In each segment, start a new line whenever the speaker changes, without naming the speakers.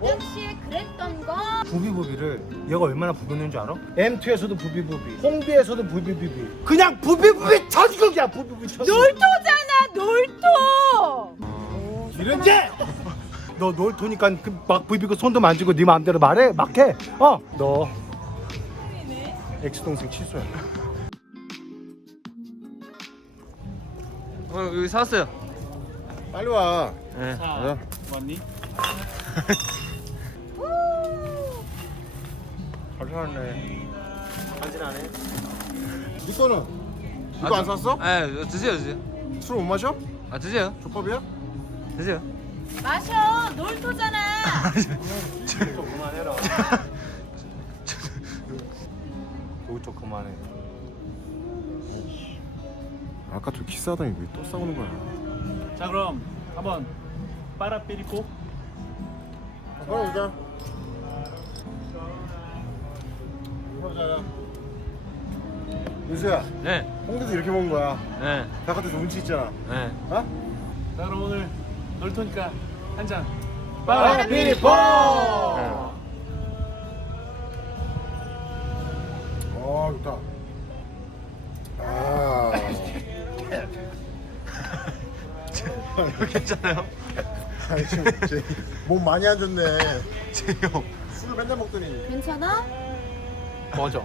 우경 씨의 그랬던 거.
부비부비를 얘가 얼마나 부비는 줄 알아? M2에서도 부비부비, 홍비에서도 부비부비. 그냥 부비부비 전국이야 부비부비 전국.
놀토잖아 놀토.
이런지. 너 놀 토니까 그 막 부비고 손도 만지고 네 마음대로 말해 막 해. 어. 너 엑스 동생 취소야.
어 여기 사왔어요. 빨리 와. 네. 가자. 왔니? 잘 살았네.
간지나네.
네 거는? 이거 안 샀어?
아 드세요 드세요. 술 못 마셔? 아 드세요 족밥이야? 드세요.
마셔 놀토잖아.
좀 그만해라. 여기 좀 그만해. 아까 저 키스하더니 왜 또 싸우는 거야?
자 그럼 한번 빠라삐리뽀
빨리 오자. 보자. 윤수야, 네. 홍대도 이렇게 먹는 거야. 네. 바깥에서 운치 있잖아. 네. 어?
자 그럼 오늘 놀 토니까 한잔 빠라삐리뽀!
괜찮아요? 아니,
지금 제- 몸 많이 안 좋네. 제형 술을 맨날 먹더니.
괜찮아?
꺼져.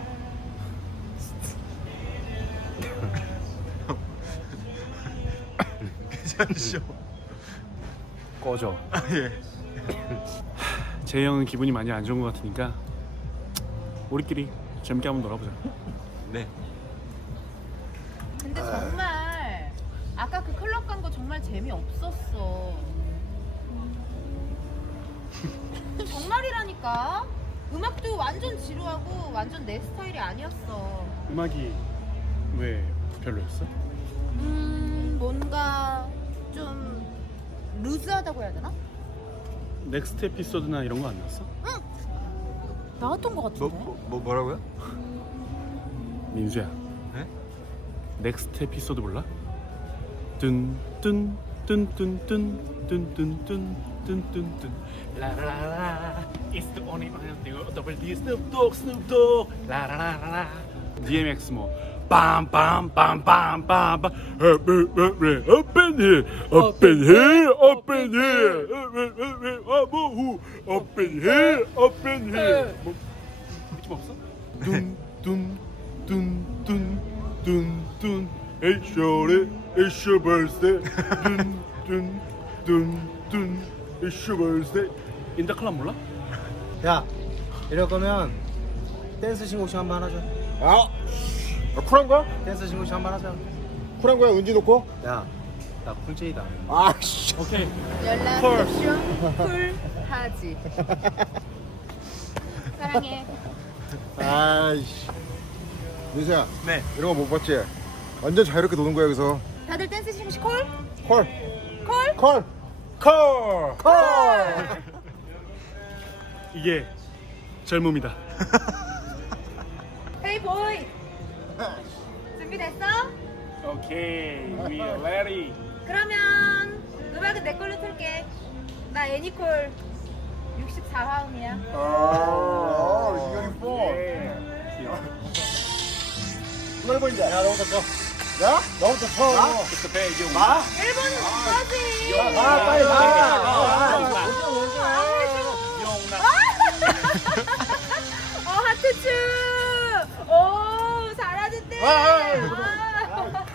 괜찮으시죠? 꺼져. 예.
제 형은 기분이 많이 안 좋은 것 같으니까 우리끼리 재밌게 한번 놀아보자
네.
재미없었어. 정말이라니까. 음악도 완전 지루하고 완전 내 스타일이 아니었어.
음악이 왜 별로였어?
음, 뭔가 좀 루즈하다고 해야 되나?
넥스트 에피소드나 이런 거 안 나왔어?
나왔던 것 뭐, 같은데. 뭐,
뭐 뭐라고요?
민수야 네? 넥스트 에피소드 몰라? 뚠뚠 뚠뚠뚠뚠뚠뚠뚠뚠뚠 라라라라 It's the only one thing double D Snoop Dogg Snoop Dogg 라라라라 DMX 뭐 빰빰빰빰빰빰 up in here up in here up in here up in here up in here 뭐 느낌 없어? 뚠뚠뚠뚠뚠뚠 It's your it's your birthday 뚠뚠뚠뚠 It's your birthday 인더클럽 몰라? 야, 이럴 거면 댄스 신곡쇼 한번 하자. 아! 아, 쿨한 거야? 댄스 신곡쇼 한번 하자. 쿨한 거야? 은지 놓고? 야, 나 쿨제이다. 아, 씨. 오케이 연락 옵션 쿨하지. 사랑해. 아이씨. 윤수야, 네. 이런 거 못 봤지? 완전 자유롭게 노는 거야, 여기서. 다들 댄스 신고시 콜? 콜! 콜? 콜! 콜! 콜! 이게 젊음이다 헤이 보이. 준비됐어? 오케이 we are ready 그러면 음악은 내 걸로 틀게. 나 애니콜 64화음이야. 아, 이거 이뻐. 누가 이거 이제? 야, 너부터 쳐. 야? 너부터 쳐. 마? 일본 거지. 가, 빨리 가. 어 하트츠. 오 잘하는데. 아,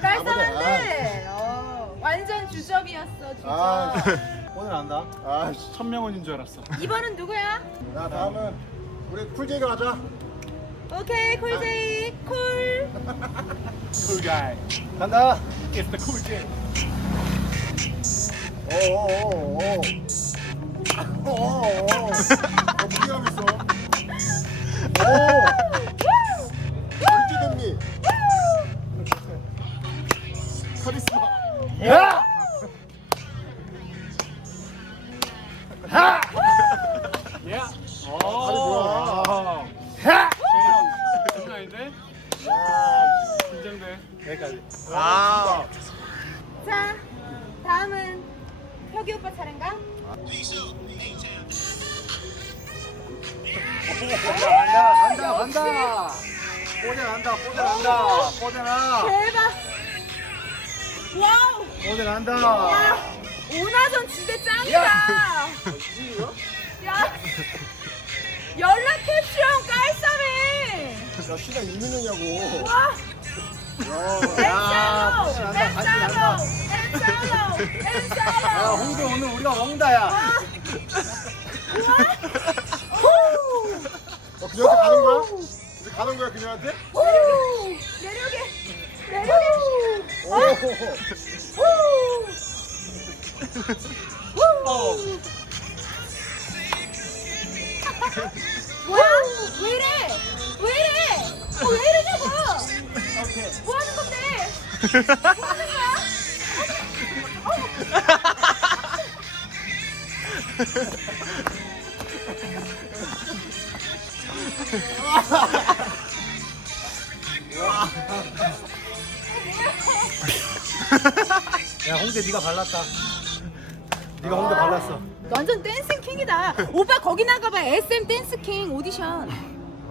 깔쌈한데. 어, 완전 주접이었어 주접. 아, 오늘 안다. 아, 씨. 천명원인 줄 알았어 이번은 누구야? 야, 다음은 우리 쿨제이가 가자. 오케이 콜제이 콜. cool guy 간다. it's the cool J 오, 오, 오, 오. 오, 꼬대나 대박. 와우. 간다 야, 오나전 지대 짱이다. 야, 연락 캡슐 깔쌈해. 야 시장 이민영이냐고 와, 야, 엔살로, 꼬대 간다 같이 엔살로, 간다 엔살로, 야 엔살로. 홍대 오늘 우리가 먹는다 야어 그녀한테 가는 거야? 이제 가는 거야 그녀한테? 뭐야? 왜 이래? 왜 이래? 어, 왜 이러냐고? 뭐 하는 건데? 뭐? 야 홍대 네가 발랐다 네가 홍대 발랐어 완전 댄싱 킹이다. 오빠 거기 나가봐. SM 댄스 킹 오디션.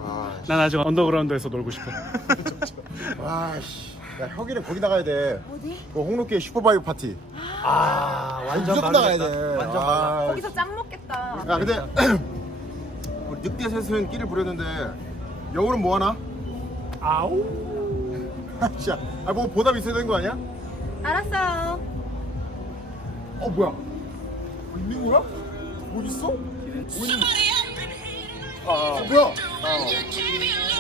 아, 난 아직 언더그라운드에서 놀고 싶어. 아씨 야 혁이는 거기 나가야 돼 어디? 그 홍록기의 슈퍼바이브 파티 아 완전 무조건 나가야 발랐다 돼 완전 발랐다 아, 거기서 짱 먹겠다. 야 근데 우리 늑대 셋은 끼를 부렸는데 여우는 뭐 하나? 아우 야, 아뭐 보답 있어야 되는 거 아니야? 알았어요. 어 뭐야? 있는 거야? 뭐 있어? 뭐 있는 아 뭐야? 아.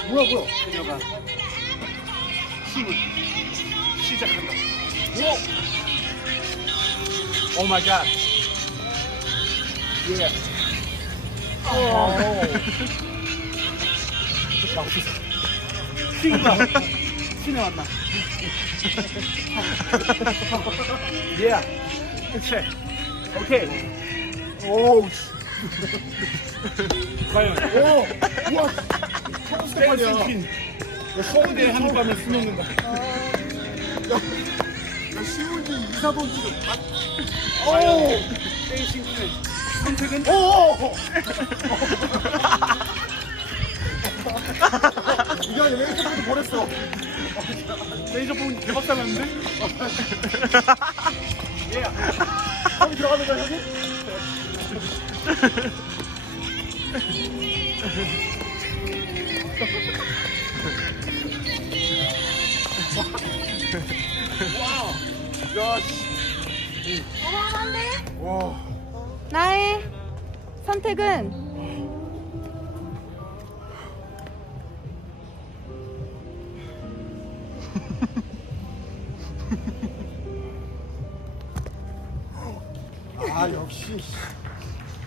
뭐야 뭐야? 그녀가 힘을 시작한다. 오 마이 갓. 예. 어. 친구다. 친해 왔나? 예. 그치. 오케이. 오우 씨. 과연 오! 우와! 스텝판이야. 댄싱 퀸 한밤에 술 먹는다. 야, 쉬운지 이사돈지 다. 오! 댄싱 퀸 선택은 오! 오! 이거 아니야, 왼쪽부터 보냈어. 레이저 뽕 대박 달랐는데? 형이 들어가는 거야, 여기? 와. 나의 선택은 아, 역시.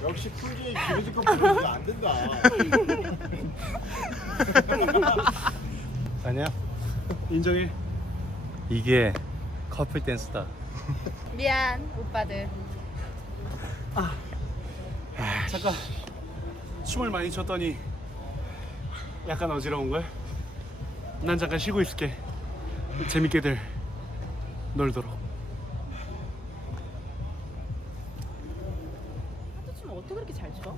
역시 풀지 기르지 거 보면 안 된다. 아니야 인정해. 이게 커플 댄스다 미안 오빠들. 잠깐 춤을 많이 췄더니 약간 어지러운 걸. 난 잠깐 쉬고 있을게. 재밌게들 놀도록. 하도 춤 어떻게 그렇게 잘 춰?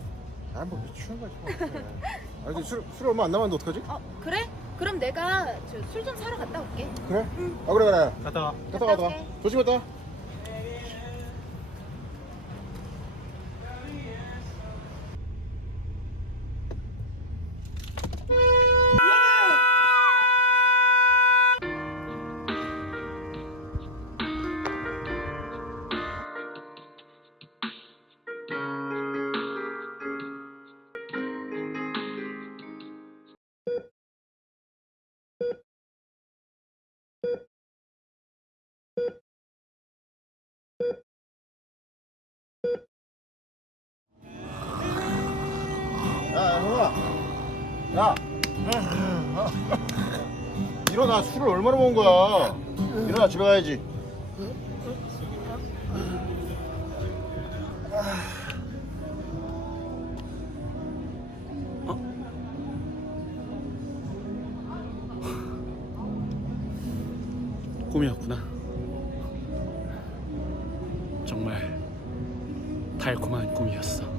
아, 뭐, 취한 거지. 아, 근데 술, 술 얼마 안 남았는데 어떡하지? 어 그래? 그럼 내가 술 좀 사러 갔다 올게. 그래? 아, 그래, 그래. 갔다 와 갔다 가, 갔다 가. 올게. 조심 갔다 야. 일어나. 술을 얼마나 먹은 거야? 일어나, 집에 가야지. 꿈이었구나. 정말 달콤한 꿈이었어.